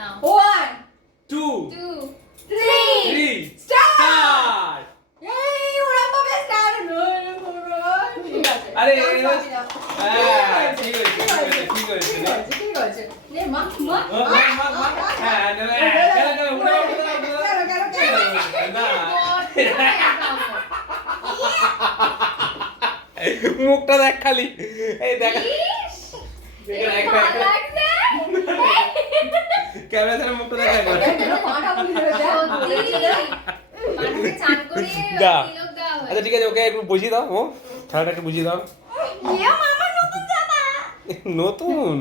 Now. One, two, two, three, three. Start. Yay! ওরা পাবে star আরে ঠিক আছে ঠিক আছে ঠিক আছে ঠিক আছে হ্যাঁ মুখটা দেখ খালি। এই দেখ। ক্যামেরা ধরে মুখটা দেখ করে হয়। আচ্ছা ঠিক আছে ওকে একটু বুঝিয়ে দাও ও খেলাটা একটু বুঝিয়ে দাও। নতুন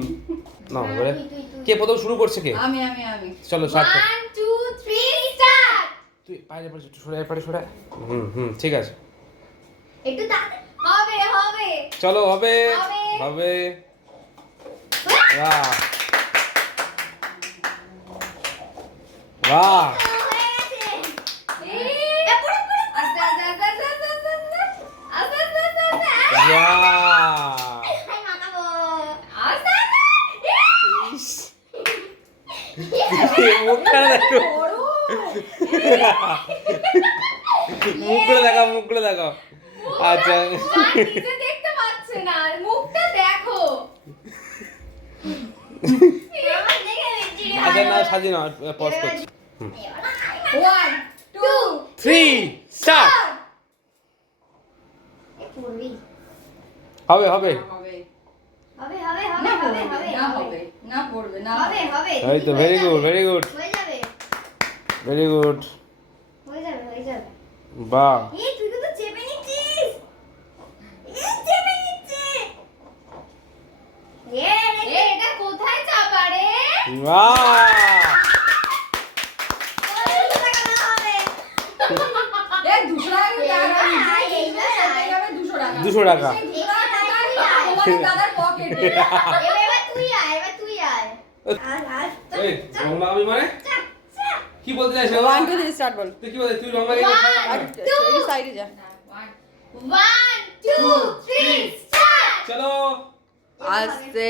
জামা। না তুই। কে প্রথম শুরু করছে কে? আমি আমি আমি। চলো স্টার্ট কর। One, two, three, start! তুই বাইরে পড়ে একটু সরে পড়ে সরে হুম হুম ঠিক আছে। একটু। হবে হবে। চলো হবে। হবে। হবে বাহ বাহ এই, আস্তে, আস্তে, আস্তে, আস্তে, আস্তে, আস্তে, আস্তে। আস্তে, আস্তে, আস্তে, আস্তে। বাহ আস্তে, আস্তে। ইস। মুখটা দেখো। মুখগুলো দেখাও মুখগুলো দেখাও আচ্ছা দেখতে পাচ্ছে না করছি ওয়ান টু থ্রি স্টার্ট হবে হবে। এই তো very good very good very good বাহ Wow! এই রং লাগাবি মানে? কি বলতে চাইছ ওয়ান টু থ্রি স্টার্ট বল। তুই কি বলছিস তুই. সাইডে যা। ওয়ান টু থ্রি স্টার্ট চলো। আস্তে।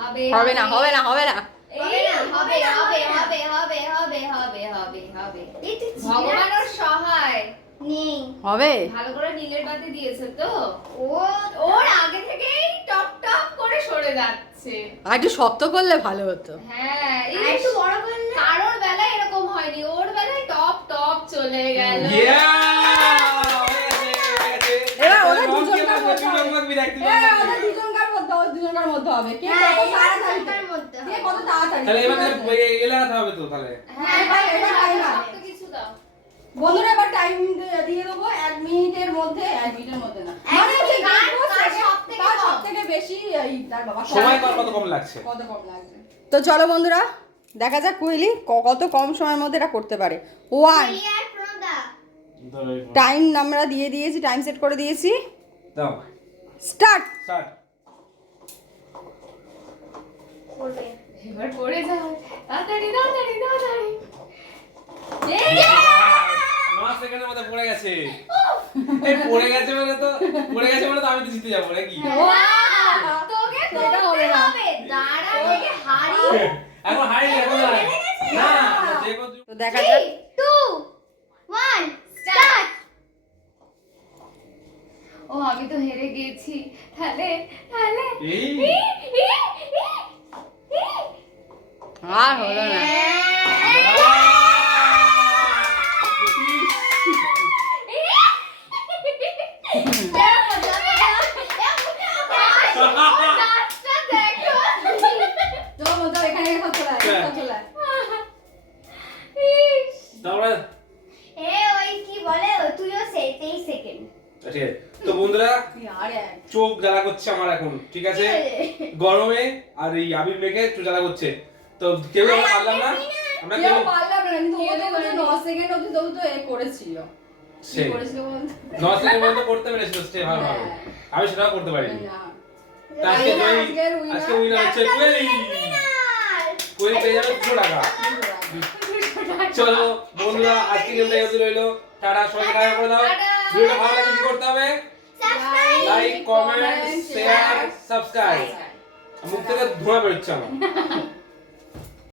হবে হবে না হবে না হবে না হবে না। হবে হবে হবে হবে হবে হবে হবে হবে ভগবান ওর সহায় নেই হবে? ভালো করে নীলের বাতি দিয়েছে তো। ও ওর আগে থেকেই টপ টপ করে সরে যাচ্ছে। আর একটু শক্ত করলে ভালো হতো। হ্যাঁ একটু বড় করলে? কারোর বেলায় এরকম হয়নি। ওর বেলায় টপ টপ চলে গেল। এবার ওদের দুজনকার মধ্যে হবে। দুজনকার মধ্যে দুজনকার মধ্যে হবে। কে হ্যাঁ, কত তাড়াতাড়ি? কে কত তাড়াতাড়ি? তাহলে এবার এলে আনতে হবে তো তাহলে। হ্যাঁ এবার- এবার কিছু দাও। বন্ধুরা এবার টাইম দিয়ে দেবো। এক মিনিটের মধ্যে এক মিনিটের মধ্যে না। মানে হচ্ছে মিনিট, গান কার সব থেকে কার কম? সব থেকে বেশি এই তার বাবা সময় কত কত কম লাগছে? কত কম লাগবে তো চলো বন্ধুরা দেখা যাক কোহলি কত কম সময়ের মধ্যে এটা করতে পারে। ওয়ান টাইম আমরা দিয়ে দিয়েছি টাইম সেট করে দিয়েছি। দাও। স্টার্ট স্টার্ট এবার করে যাও। তাড়াতাড়ি তাড়াতাড়ি তাড়াতাড়ি। সেকেন্ডের মধ্যে পড়ে গেছে। এই পড়ে গেছে মানে তো পড়ে গেছে মানে তো আমি তো জিতে যাব নাকি? তোকে করতে হবে। দাঁড়া থেকে হারি এখন হারিয়ে এখন না না, যে কোনো তো দেখা যাক। 2 1 স্টার্ট ও আমি তো হেরে গেছি। তাহলে তাহলে আর হলো না চলো বন্ধুরা এখানে এখানে চলে আয়, এখানে চলে আয়। তারপরে ঠিক আছে। তো বন্ধুরা চোখ জ্বালা করছে আমার এখন ঠিক আছে? গরমে আর এই আবির মেঘে চোখ জ্বালা করছে। তো কেউ আমরা পারলাম না? আমরা কেউ পারলাম না, কিন্তু ও তো সেকেন্ড অবধি তবু তো এ করেছিল। কি করেছিল বলতো? নয় সেকেন্ড পর্যন্ত করতে পেরেছিল স্টে ভালো ভালো। আমি সেটাও করতে পারিনি। আজকে তাই না, জয়ী আজকের winner? আজকে উইনার হচ্ছে কোয়েলি কোয়েলি পেয়ে যাবে দুশো টাকা। চলো বন্ধুরা আজকে গেমটা এত রইল। টাটা সবাই টাটা করে দাও। ভিডিওটা ভালো লাগলে কি করতে হবে লাইক কমেন্ট শেয়ার সাবস্ক্রাইব মুখ থেকে ধোঁয়া বেরোচ্ছে আমার